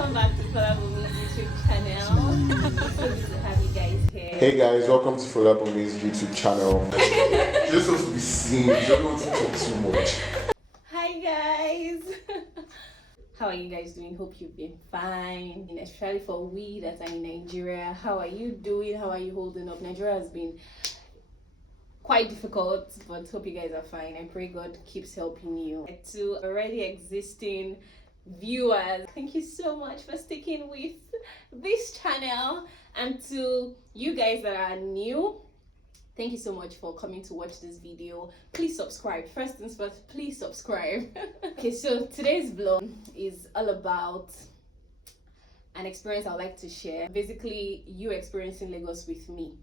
Welcome back to Folabomi's YouTube channel. So good to have you guys here. Hey guys, welcome to Folabomi's YouTube channel. She just wants to be seen, she doesn't want to talk too much. Hi guys. How are you guys doing? Hope you've been fine. And especially for we that are in Nigeria, how are you doing? How are you holding up? Nigeria has been quite difficult, but hope you guys are fine. I pray God keeps helping you. To already existing viewers, thank you so much for sticking with this channel, and to you guys that are new, thank you so much for coming to watch this video. Please subscribe. First things first, please subscribe. Okay, so today's vlog is all about an experience I'd like to share. Basically, you experiencing Lagos with me.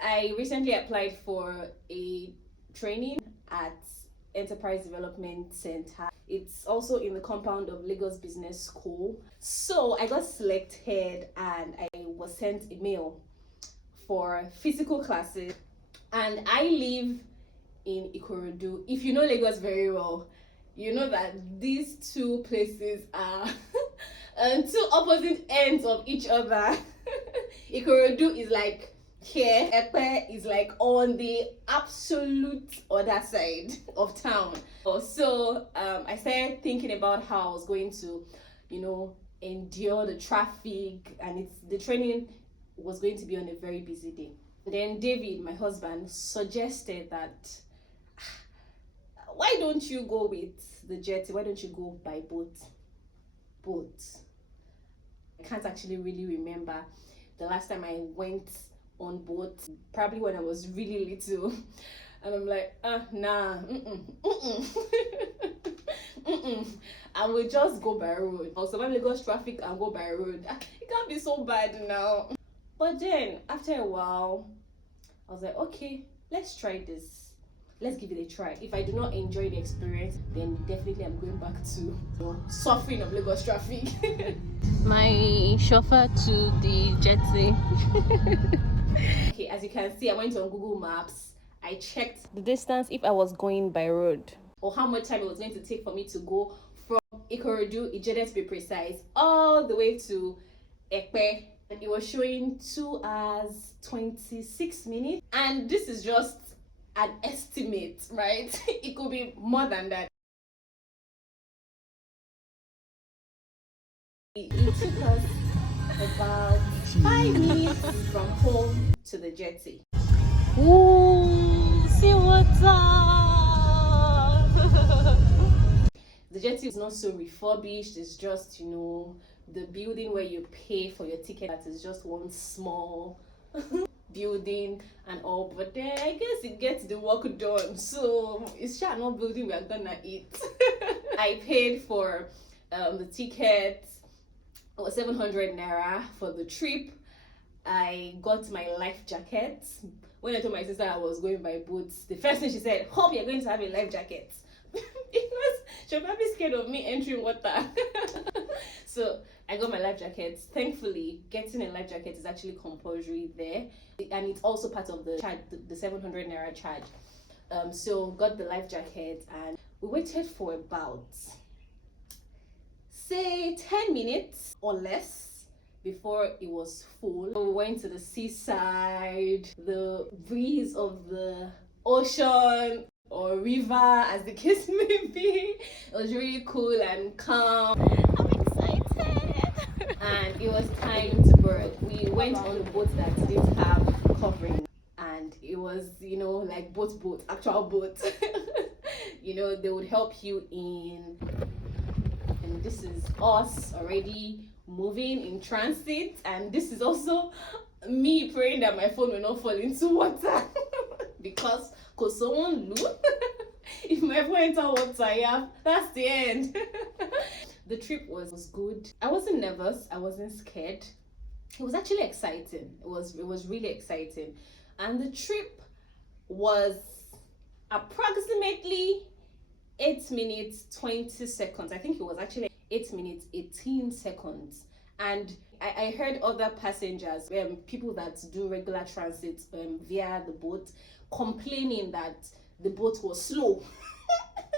I recently applied for a training at Enterprise Development Center. It's also in the compound of Lagos Business School. So I got selected and I was sent a mail for physical classes, and I live in Ikorodu. If you know Lagos very well, you know that these two places are two opposite ends of each other. Ikorodu is like here, Epe is like on the absolute other side of town. So I started thinking about how I was going to, endure the traffic, and the training was going to be on a very busy day. Then David, my husband, suggested that why don't you go with the jetty? Why don't you go by boat? I can't actually really remember the last time I went on boat, probably when I was really little, and I'm like, nah, I will just go by road. Also, when Lagos traffic and go by road, it can't be so bad now. But then after a while, I was like, okay, let's try this. Let's give it a try. If I do not enjoy the experience, then definitely I'm going back to suffering of Lagos traffic. My chauffeur to the jetty. Okay, as you can see, I went on Google Maps. I checked the distance if I was going by road, or how much time it was going to take for me to go from Ikorodu, Ajah to be precise, all the way to Epe. And it was showing 2 hours 26 minutes, and this is just an estimate, right? It could be more than that. It took us about 5 minutes from home to the jetty. Ooh, see what's up. The jetty is not so refurbished. It's just, the building where you pay for your ticket. That is just one small building and all. But then I guess it gets the work done. So it's just not building we are gonna eat. I paid for the ticket. It was 700 naira for the trip. I got my life jacket. When I told my sister I was going by boat, the first thing she said, hope you're going to have a life jacket. Because she was probably scared of me entering water. So I got my life jacket. Thankfully, getting a life jacket is actually compulsory there. And it's also part of the charge, the 700 naira charge. So got the life jacket, and we waited for about, say, 10 minutes or less before it was full. We went to the seaside, the breeze of the ocean or river, as the case may be. It was really cool and calm. I'm excited. And it was time to board. We went on a boat that didn't have covering, and it was, like boat, actual boat. They would help you in. And this is us already moving in transit, and this is also me praying that my phone will not fall into water. because someone look, if my phone enter water, yeah, that's the end. The trip was good. I wasn't nervous, I wasn't scared. It was actually exciting. It was really exciting. And the trip was approximately 8 minutes 20 seconds. I think it was actually 8 minutes 18 seconds. And I heard other passengers, people that do regular transit via the boat, complaining that the boat was slow.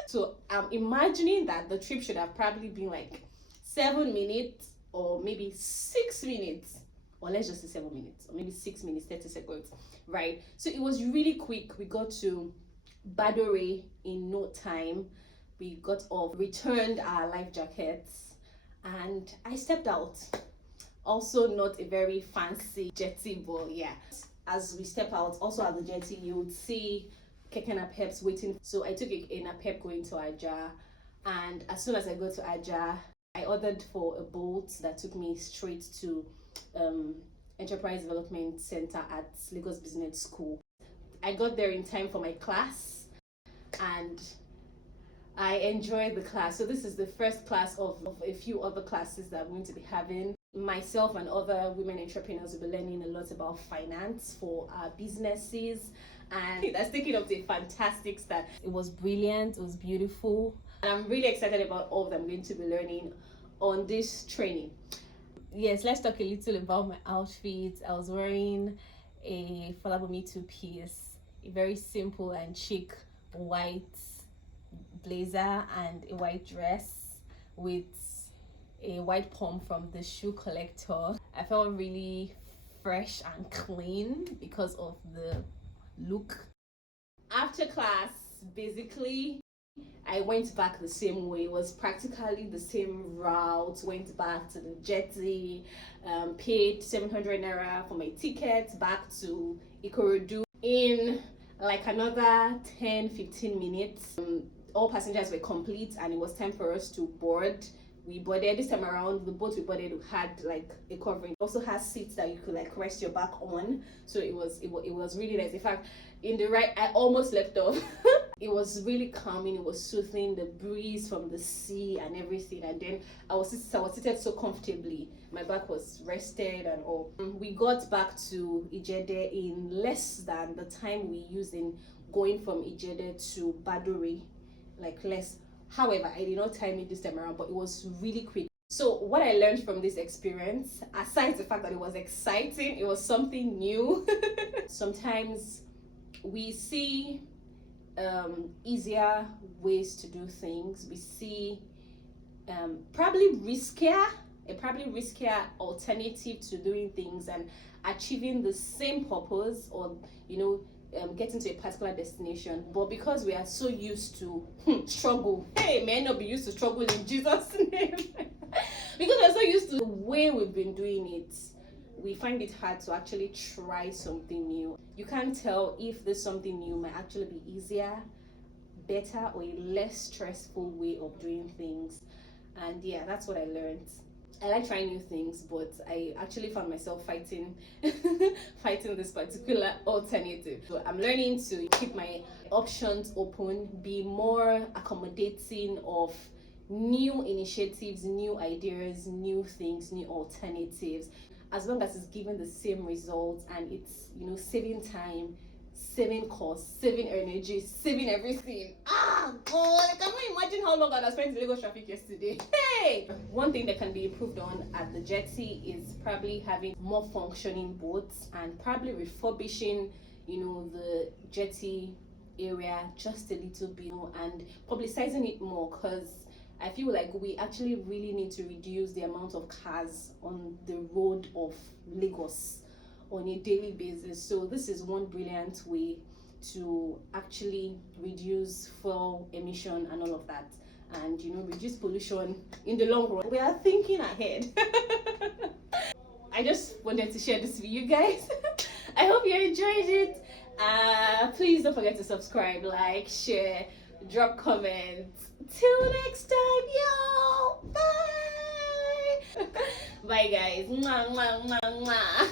So I'm imagining that the trip should have probably been like 7 minutes or maybe 6 minutes, or let's just say 7 minutes, or maybe 6 minutes 30 seconds, right? So it was really quick. We got to Badore in no time. We got off, returned our life jackets, and I stepped out. Also not a very fancy jetty, but yeah, as we step out also at the jetty, you would see keke napeps waiting. So I took a napep going to Ajah, and as soon as I got to Ajah, I ordered for a boat that took me straight to Enterprise Development Center at Lagos Business School. I got there in time for my class, and I enjoyed the class. So this is the first class of a few other classes that I'm going to be having. Myself and other women entrepreneurs will be learning a lot about finance for our businesses, and that's taken up to a fantastic start. It was brilliant, it was beautiful, and I'm really excited about all that I'm going to be learning on this training. Yes, let's talk a little about my outfit. I was wearing a Folabomi two-piece, a very simple and chic white blazer and a white dress with a white pump from the shoe collector. I felt really fresh and clean because of the look. After class, basically, I went back the same way. It was practically the same route. Went back to the jetty, paid 700 naira for my ticket back to Ikorodu in like another 10-15 minutes. All passengers were complete and it was time for us to board. We boarded. This time around, the boat we boarded had like a covering. It also has seats that you could like rest your back on, so it was really nice. In fact, in the ride I almost slept off. It was really calming, it was soothing, the breeze from the sea and everything. And then I was seated so comfortably, my back was rested and all. We got back to Ijede in less than the time we used in going from Ijede to Badore, like less. However, I did not time it this time around, but it was really quick. So what I learned from this experience, aside the fact that it was exciting, it was something new. Sometimes we see easier ways to do things. We see probably riskier alternative to doing things and achieving the same purpose, or getting to a particular destination. But because we are so used to struggle, hey, may not be used to struggle in Jesus' name. Because we're so used to the way we've been doing it, we find it hard to actually try something new. You can't tell if this something new might actually be easier, better, or a less stressful way of doing things. And yeah, that's what I learned. I like trying new things, but I actually found myself fighting this particular alternative. So I'm learning to keep my options open, be more accommodating of new initiatives, new ideas, new things, new alternatives, as long as it's giving the same results and it's saving time, saving costs, saving energy, saving everything. God, I cannot imagine how long I spent in Lagos traffic yesterday. Hey! One thing that can be improved on at the jetty is probably having more functioning boats and probably refurbishing, the jetty area just a little bit more and publicizing it more, because I feel like we actually really need to reduce the amount of cars on the road of Lagos on a daily basis. So this is one brilliant way to actually reduce fuel emission and all of that, and reduce pollution in the long run. We are thinking ahead. I just wanted to share this with you guys. I hope you enjoyed it. Please don't forget to subscribe, like, share, drop comments. Till next time, yo. Bye. Bye guys. Mwah, mwah, mwah, mwah.